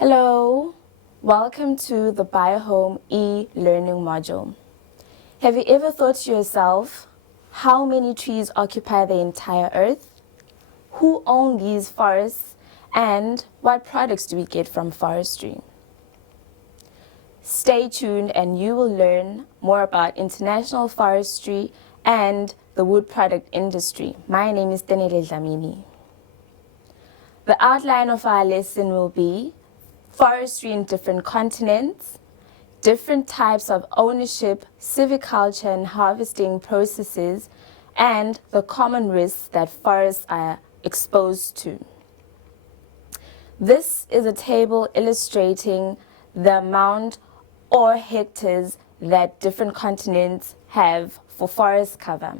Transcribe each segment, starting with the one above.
Hello, welcome to the BioHome e-learning module. Have you ever thought to yourself, how many trees occupy the entire earth? Who own these forests? And what products do we get from forestry? Stay tuned and you will learn more about international forestry and the wood product industry. My name is Tenele Dlamini. The outline of our lesson will be forestry in different continents, different types of ownership, silviculture and harvesting processes, and the common risks that forests are exposed to. This is a table illustrating the amount or hectares that different continents have for forest cover.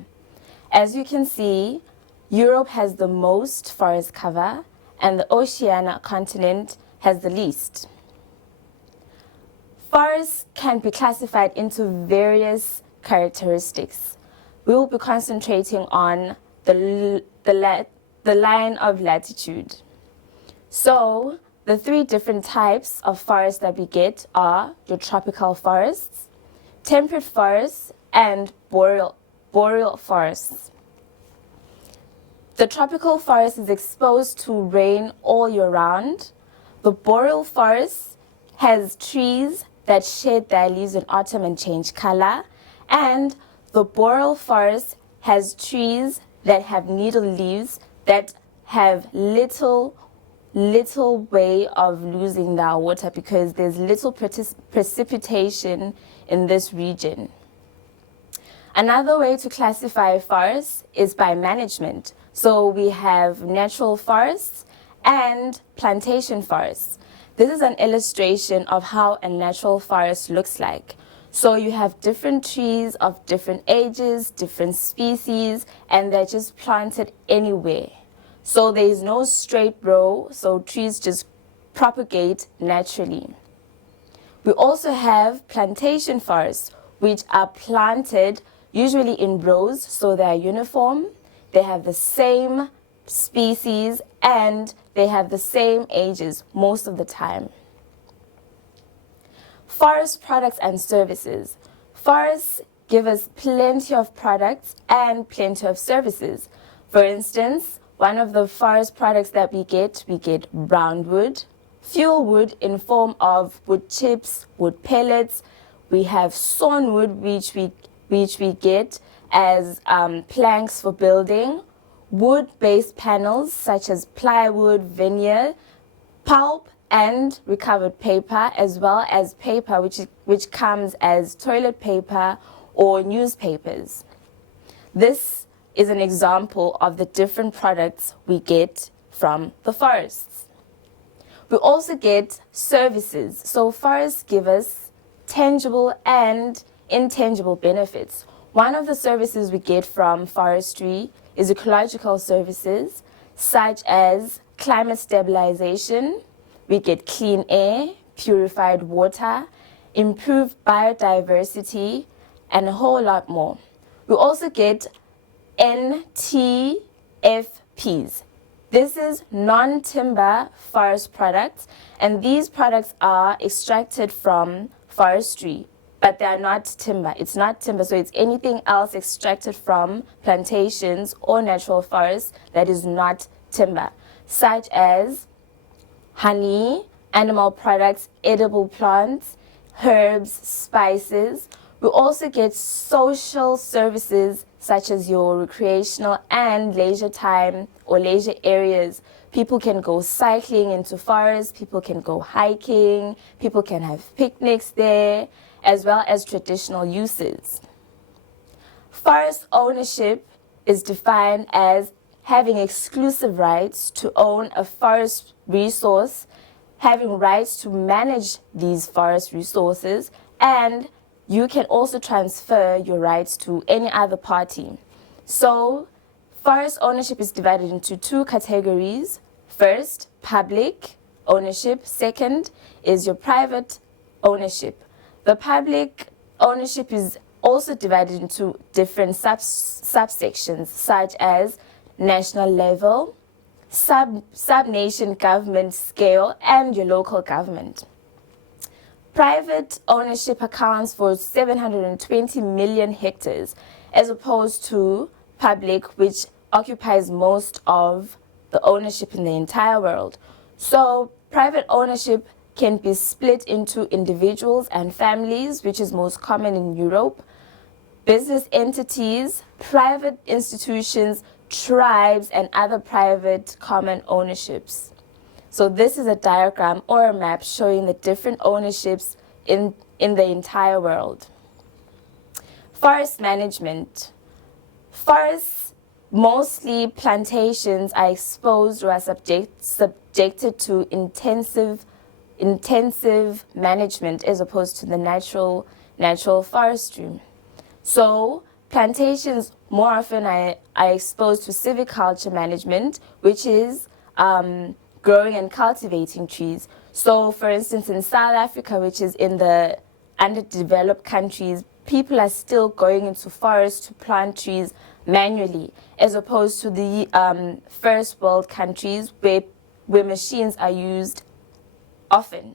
As you can see, Europe has the most forest cover and the Oceania continent has the least. Forests can be classified into various characteristics. We will be concentrating on the line of latitude. So, the three different types of forests that we get are your tropical forests, temperate forests, and boreal forests. The tropical forest is exposed to rain all year round. The boreal forest has trees that shed their leaves in autumn and change color, and the boreal forest has trees that have needle leaves that have little way of losing their water because there's little precipitation in this region. Another way to classify forests is by management. So we have natural forests and plantation forests. This is an illustration of how a natural forest looks like. So you have different trees of different ages, different species, and they're just planted anywhere. So there is no straight row, so trees just propagate naturally. We also have plantation forests, which are planted usually in rows, so they are uniform. They have the same species and they have the same ages most of the time. Forest products and services. Forests give us plenty of products and plenty of services. For instance, one of the forest products that we get brown wood, fuel wood in form of wood chips, wood pellets. We have sawn wood, which we get as planks for building, wood-based panels such as plywood, veneer, pulp, and recovered paper, as well as paper which comes as toilet paper or newspapers. This is an example of the different products we get from the forests. We also get services. So forests give us tangible and intangible benefits. One of the services we get from forestry is ecological services, such as climate stabilization. We get clean air, purified water, improved biodiversity, and a whole lot more. We also get NTFPs. This is non-timber forest products, and these products are extracted from forestry, but they are not timber. It's not timber, so it's anything else extracted from plantations or natural forests that is not timber, such as honey, animal products, edible plants, herbs, spices. We also get social services such as your recreational and leisure time or leisure areas. People can go cycling into forests, people can go hiking, people can have picnics there, as well as traditional uses. Forest ownership is defined as having exclusive rights to own a forest resource, having rights to manage these forest resources, and you can also transfer your rights to any other party. So, forest ownership is divided into two categories. First, public ownership. Second is your private ownership. The public ownership is also divided into different subsections, such as national level, sub-nation government scale, and your local government. Private ownership accounts for 720 million hectares, as opposed to public, which occupies most of the ownership in the entire world. So private ownership can be split into individuals and families, which is most common in Europe, business entities, private institutions, tribes, and other private common ownerships. So this is a diagram or a map showing the different ownerships in the entire world. Forest management. Forests, mostly plantations, are exposed or are subjected to intensive management as opposed to the natural forestry. So plantations more often are exposed to silviculture management, which is growing and cultivating trees. So for instance, in South Africa, which is in the underdeveloped countries, people are still going into forests to plant trees manually, as opposed to the first world countries where machines are used often.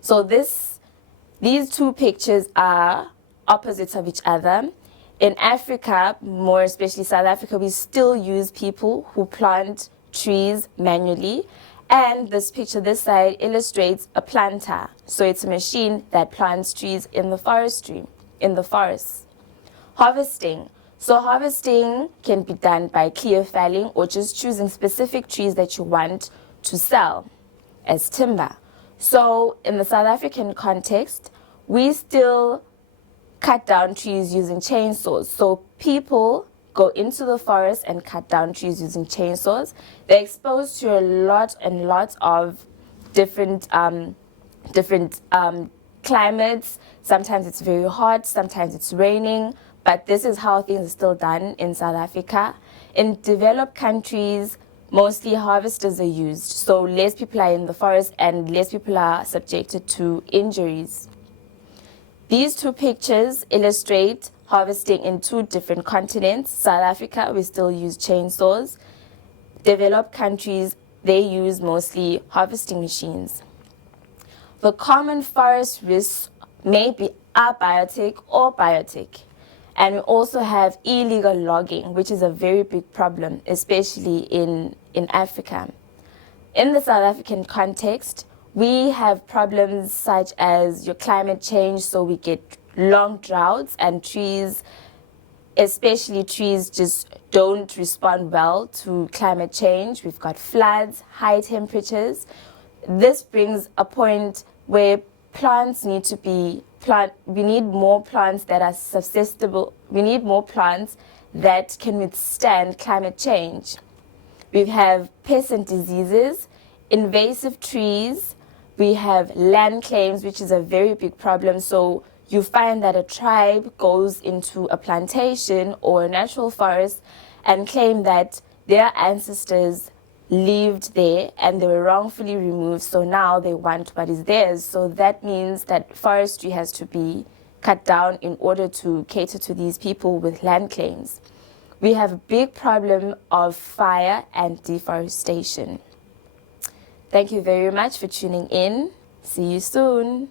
So these two pictures are opposites of each other. In Africa, more especially South Africa, we still use people who plant trees manually. And this picture, this side, illustrates a planter. So it's a machine that plants trees in the forests. Harvesting. So harvesting can be done by clear felling or just choosing specific trees that you want to sell as timber. So in the South African context, we still cut down trees using chainsaws. So people go into the forest and cut down trees using chainsaws. They're exposed to a lot of different climates. Sometimes it's very hot, sometimes it's raining, but this is how things are still done in South Africa. In developed countries, mostly harvesters are used, so less people are in the forest and less people are subjected to injuries. These two pictures illustrate harvesting in two different continents. South Africa, we still use chainsaws. Developed countries, they use mostly harvesting machines. The common forest risks may be abiotic or biotic. And we also have illegal logging, which is a very big problem, especially in Africa. In the South African context, we have problems such as your climate change, so we get long droughts and trees, especially trees, just don't respond well to climate change. We've got floods, high temperatures. This brings a point where plants need to be we need more plants that are susceptible. We need more plants that can withstand climate change. We have pests and diseases, invasive trees. We have land claims, which is a very big problem. So you find that a tribe goes into a plantation or a natural forest and claim that their ancestors lived there and they were wrongfully removed, so now they want what is theirs. So that means that forestry has to be cut down in order to cater to these people with land claims. We have a big problem of fire and deforestation. Thank you very much for tuning in. See you soon.